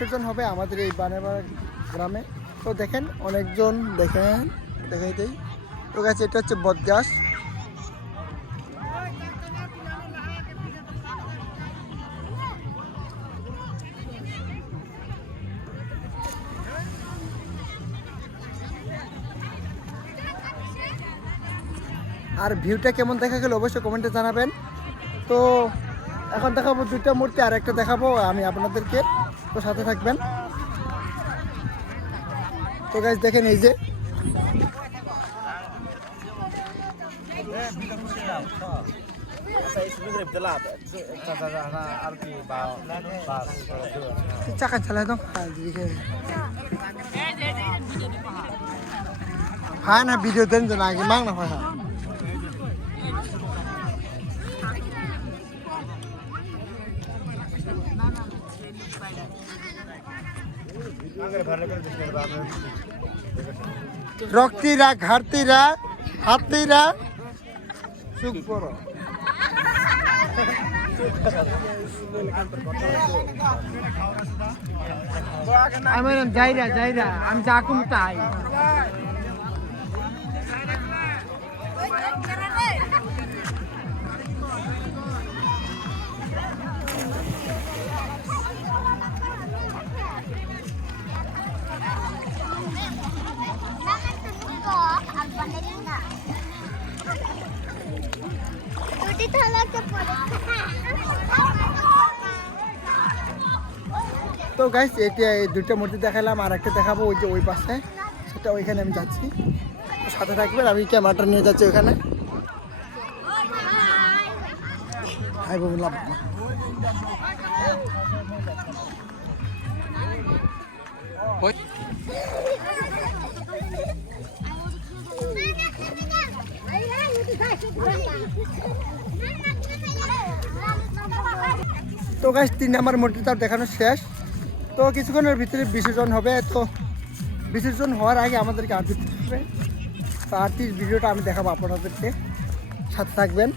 বিসর্জন হবে আমাদের এই বানেরপাড়া গ্রামে। তো দেখেন অনেকজন, দেখেন দেখাই দেই। তো গাছ এটা হচ্ছে বটগাছ। আর ভিউটা কেমন দেখা গেল অবশ্যই কমেন্টে জানাবেন। তো এখন দেখাবো দুইটা মূর্তি, আর একটা দেখাবো আমি আপনাদেরকে, তো সাথে থাকবেন। তো গাইস দেখেন এই যে চাকা চালায় তো হ্যাঁ না ভিডিও দেন তো না আগে মাং না হয়। রক্তিরা ঘাটতিরা হাতিরা সুখ বড়। আমি যাইরা যাইরা আমি যাকুম তাই। তো গাইস এটা এই দুটো মূর্তি দেখালাম, আর একটা দেখাবো ওই যে ওই পাশে, সেটা ওইখানে আমি যাচ্ছি। সাথে থাকবেন, আমি ক্যামেরাটা নিয়ে যাচ্ছি ওখানে। হাই বললাম তো গাইস 3 নাম্বার মূর্তি তার দেখানো শেষ। তো কিছুক্ষণের ভিতরে বিসর্জন হবে। তো বিসর্জন হওয়ার আগে আমাদেরকে আরতি দিতে হবে। তো আরতির ভিডিওটা আমি দেখাবো আপনাদেরকে, সাথে থাকবেন।